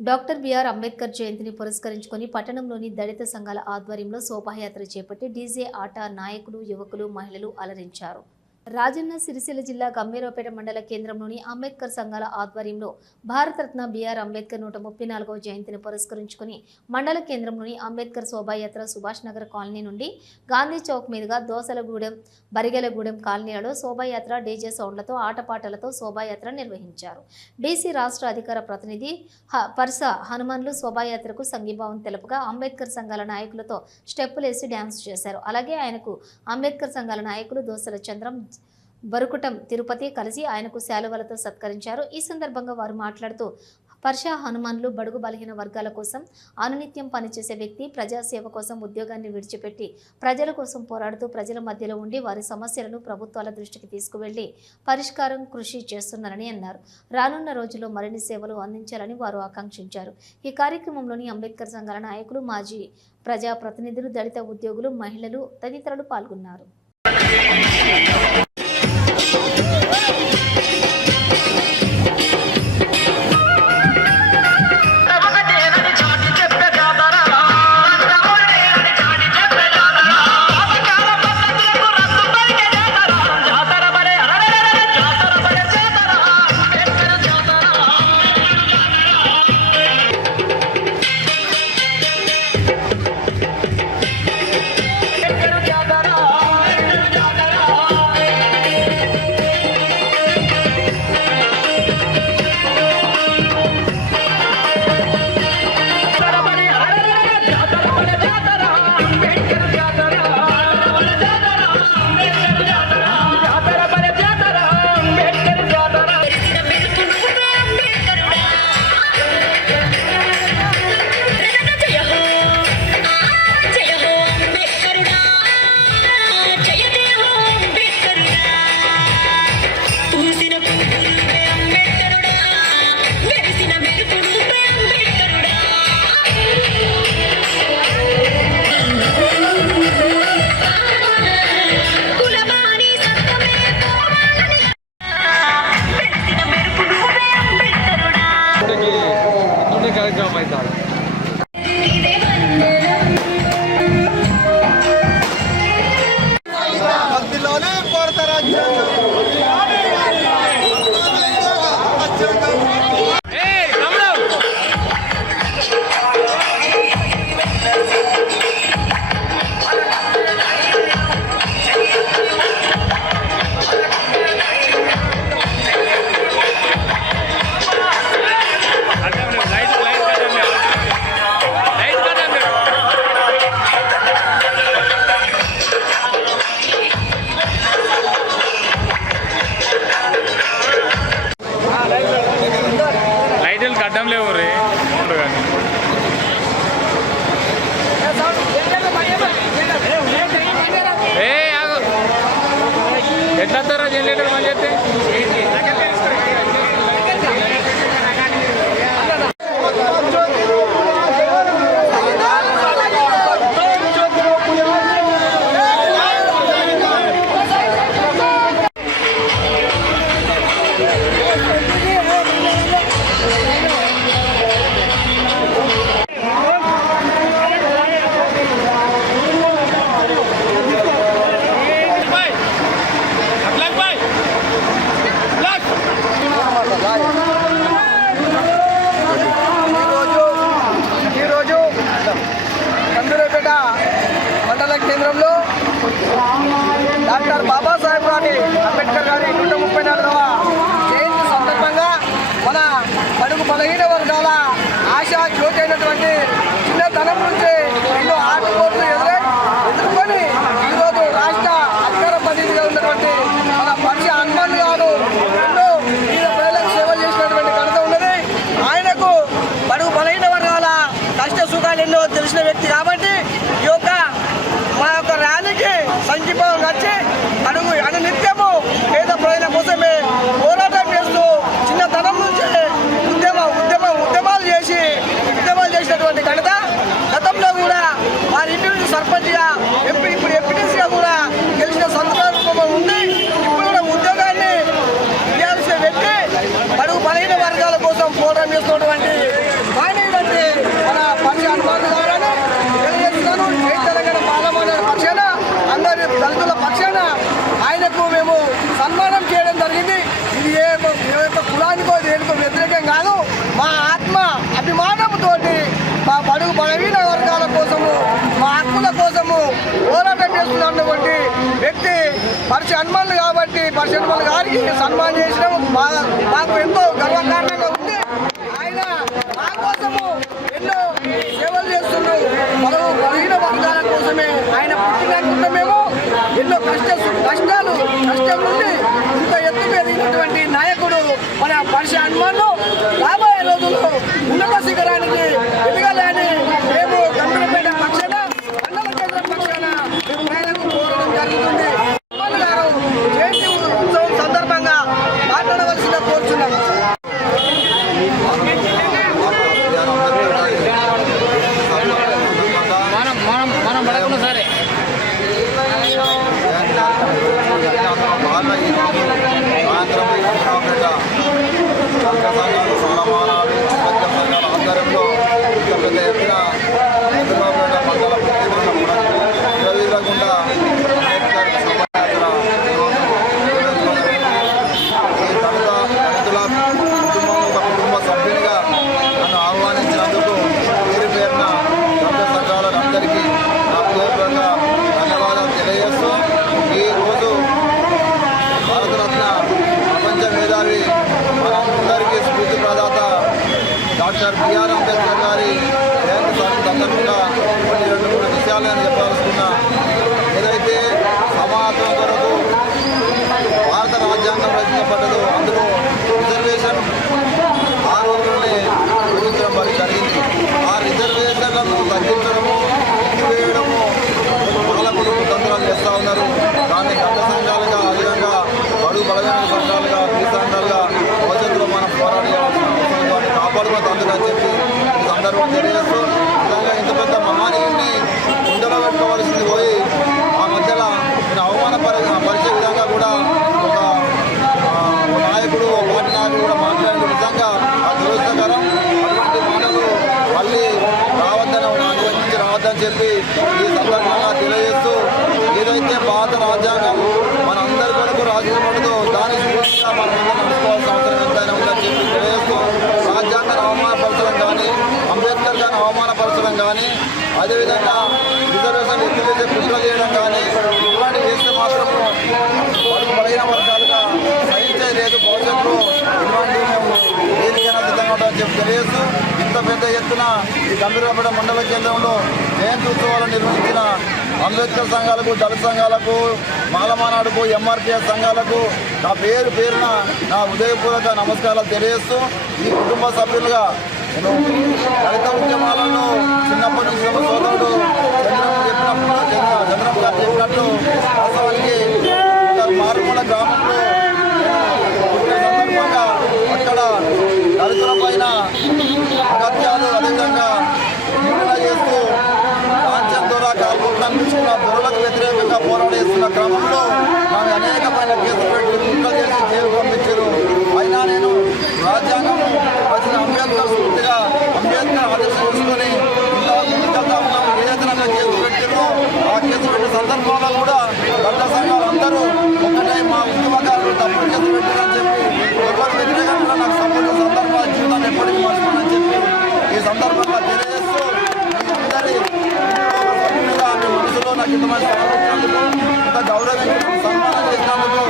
Doctor BR Ambedkar జయంతిని పురస్కరించుకొని పట్టణంలోని దళిత సంఘాల ఆధ్వర్యంలో శోభాయాత్ర చేపట్టి డీజే ఆట నాయకులు, యువకులు, మహిళలు అలరించారు. రాజన్న సిరిసిల్ల జిల్లా గంభీరావుపేట మండల కేంద్రంలోని అంబేద్కర్ సంఘాల ఆధ్వర్యంలో భారతరత్న బిఆర్ అంబేద్కర్ 134వ జయంతిని పురస్కరించుకుని మండల కేంద్రంలోని అంబేద్కర్ శోభాయాత్ర సుభాష్ నగర్ కాలనీ నుండి గాంధీ చౌక్ మీదుగా దోసలగూడెం, బరిగెలగూడెం కాలనీలలో శోభాయాత్ర డీజే సౌండ్లతో ఆటపాటలతో శోభాయాత్ర నిర్వహించారు. డీసీ రాష్ట్ర అధికార ప్రతినిధి పర్స హనుమాన్లు శోభాయాత్రకు సంఘీభావం తెలుపగా అంబేద్కర్ సంఘాల నాయకులతో స్టెప్పులేసి డ్యాన్స్ చేశారు. అలాగే ఆయనకు అంబేద్కర్ సంఘాల నాయకులు దోసల చంద్రం, బరుకుటం తిరుపతి కలిసి ఆయనకు శాలువలతో సత్కరించారు. ఈ సందర్భంగా వారు మాట్లాడుతూ పర్షా హనుమాన్లు బడుగు బలహీన వర్గాల కోసం అనునిత్యం పనిచేసే వ్యక్తి, ప్రజాసేవ కోసం ఉద్యోగాన్ని విడిచిపెట్టి ప్రజల కోసం పోరాడుతూ ప్రజల మధ్యలో ఉండి వారి సమస్యలను ప్రభుత్వాల దృష్టికి తీసుకువెళ్లి పరిష్కారం కృషి చేస్తున్నారని అన్నారు. రానున్న రోజుల్లో మరిన్ని సేవలు అందించాలని వారు ఆకాంక్షించారు. ఈ కార్యక్రమంలోని అంబేద్కర్ సంఘాల నాయకులు, మాజీ ప్రజాప్రతినిధులు, దళిత ఉద్యోగులు, మహిళలు తదితరులు పాల్గొన్నారు. అడ్డం లేవు రే ఎట్లా వస్తారా జనరేటర్ మళ్ళీ చెప్తే మండల కేంద్రంలో డాక్టర్ బాబాసాహెబ్ అంబేద్కర్ గారి 134వ జయంతి సందర్భంగా మన బడుగు బలహీన వర్గాల ఆశా జ్యోతి అయినటువంటి చిన్నతనం నుంచి ఎన్నో ఆటపోట్లు ఎదుర్కొని ఈరోజు రాష్ట్ర అధికార ప్రతినిధిగా ఉన్నటువంటి మన పర్ష హనుమాన్ గారు ఎన్నో వివిధ ప్రజలకు సేవలు చేసినటువంటి ఘనత ఉన్నది. ఆయనకు బడుగు బలహీన వర్గాల కష్ట సుఖాలు ఎన్నో తెలిసిన వ్యక్తి కాబట్టి ఈ యొక్క మా యొక్క ర్యాలీకి సంఘీభావం వచ్చి అనునిత్యము పేద ప్రజల కోసమే పోరాటం చేస్తూ చిన్నతనం నుంచి ఉద్యమాలు చేసినటువంటి ఘనత గతంలో కూడా వారి ఇంటి నుంచి సర్పంచ్గా ఇప్పుడు ఎంపీటీసీగా కూడా గెలిచిన సందర్భం ఉంది. ఇప్పుడు కూడా ఉద్యోగాన్ని ఇవ్వాల్సిన వ్యక్తి బడుగు బలహీన వర్గాల కోసం పోరాటం చేస్తున్నటువంటి వ్యక్తి పరిచయ హనుమాన్లు కాబట్టి పరిచయ హనుమాన్ గారికి సన్మానం చేసినాం. మాకు ఎంతో గర్వకారణంగా ఉంది. ఆయన మా కోసము ఎన్నో సేవలు చేస్తున్నారు. మనం బలహీన వర్గాల కోసమే ఆయన పుట్టినట్టుకుంటే మేము ఎన్నో కష్టం నుండి ఇంత ఎత్తు ఎదిగినటువంటి నాయకుడు మన పరిచయ హనుమాన్లు రాబోయే రోజుల్లో ఉన్నత శిఖరానికి ఎదగాలని మేము గంభీరపేట పక్షాన మండల కేంద్రం పక్షాన ప్రజలకు కోరడం జరుగుతుంది. హనుమాన్ గారు జయంతి ఉత్సవం సందర్భంగా మాట్లాడవలసిన కోరుచున్నాం. మనం పడకుండా సరే ఆధ్వర్యంలో పెద్ద ఎత్తున చంద్రబాబు మండల రవీంద్రగుండ కుటుంబ సభ్యునిగా నన్ను ఆహ్వానించినందుకు పేరు పేరున దళిత సంఘాలందరికీ నా హృదయపూర్వక ధన్యవాదాలు తెలియజేస్తూ ఈరోజు భారతరత్న ప్రపంచ మేధావి మనందరికీ స్ఫూర్తి ప్రదాత డాక్టర్ బిఆర్ అంబేద్కర్ గారి జయంతి సందర్భంగా కొన్ని 2-3 విషయాలు నేను చెప్పాల్సుకున్నా. ఏదైతే సమానత్వం కొరకు భారత రాజ్యాంగం రచించబడ్డదో అందులో రిజర్వేషన్ ఆ రోజుల్లోనే రచించడం జరిగింది. ఆ రిజర్వేషన్లను తగ్గించడము, వేయడము పాలకులు కుతంత్రాలు చేస్తూ ఉన్నారు. దాన్ని గత సంఘాలుగా అధికంగా బడుగు బలమైన సంఘాలుగా ఈ సంఘాలుగా భవిష్యత్తులో మనం పోరాడాల్సిన అవసరం దాన్ని కాపాడుకోవద్దని చెప్పి ఈ సందర్భం తెలియజేస్తూ నిజంగా ఇంత పెద్ద మహానీయుడిని గుండెలో పెట్టుకోవాల్సింది పోయి ఆ మధ్యలో అవమానపరిచే విధంగా కూడా ఒక నాయకుడు పార్టీ నాయకుడు కూడా మాట్లాడి నిజంగా ఆ దురదృష్టకరం. అటువంటి మాటలు మళ్ళీ రావద్దని నుంచి రావద్దని చెప్పి ఈ సందర్భంగా తెలియజేస్తూ ఏదైతే భారత రాజ్యాంగం మనందరి కొరకు రాజ్యాంగంతో దాని స్ఫూర్తిగా మనందరం నడుచుకోవాల్సిన అవసరం ఎంతైనా ఉందని చెప్పి తెలియజేస్తూ రాజ్యాంగాన్ని అవమానపరచడం కానీ అంబేద్కర్ గారిని అవమానపరచడం కానీ అదేవిధంగా రిజర్వేషన్ ఎక్కువ చేసే కుట్ర చేయడం కానీ ఇట్లాంటివి చేస్తే మాత్రము బలహీన వర్గాలుగా సహించే లేదు. భవిష్యత్తులో ఇటువంటి మేము దేనికైనా సిద్ధంగా ఉంటామని చెప్పి తెలియజేస్తూ ఇంత పెద్ద ఎత్తున ఈ గంభీరపేట మండల కేంద్రంలో జయంతి ఉత్సవాలు నిర్వహించిన అంబేద్కర్ సంఘాలకు, దళిత సంఘాలకు, మాలమానాడుకు, ఎంఆర్పిఎస్ సంఘాలకు నా పేరున నా హృదయపూర్వక నమస్కారాలు తెలియజేస్తూ ఈ కుటుంబ సభ్యులుగా నేను దళిత ఉద్యమాలలో చిన్నప్పటి నుంచి సోదరుడు చంద్రం గారు చెప్పినట్టు వాస్తవానికి మారుమూల గ్రామంలో పుట్టిన సందర్భంగా అక్కడ దళితుల పైన అగత్యాలు అధికంగా నిందన చేస్తూ రాజ్యం ద్వారా కాల్పులను అందించుకున్న దొరలకు వ్యతిరేకంగా పోరాడేస్తున్న క్రమంలో నాకు అనేకమైన కేసులు పెట్టి కుట్రలు చేసి జైలు పంపించారు. అయినా నేను రాజ్యాంగం వచ్చిన అంబేద్కర్ స్ఫూర్తిగా అంబేద్కర్ ఆదేశం తీసుకొని ఇలా ముందుకెళ్తా ఉన్నాం. ఏదైతే నాకు కేసు పెట్టారో ఆ కేసు పెట్టిన సందర్భంలో కూడా దళిత సంఘాలు అందరూ ఒకటే మా ఉద్యమకారులు తప్పుడు కేసు పెట్టారని చెప్పి ఎవరు వ్యతిరేకంగా నాకు సంబంధించిన సందర్భాల జీవితాన్ని ఎప్పటికీ మర్చిపోనని చెప్పి ఈ సందర్భంగా తెలియజేస్తూ అందరి సభ్యులుగా మీ మనసులో నాకు ఇంతమంది ఇచ్చినందుకు ఇంత గౌరవించి సన్మానం చేసినందుకు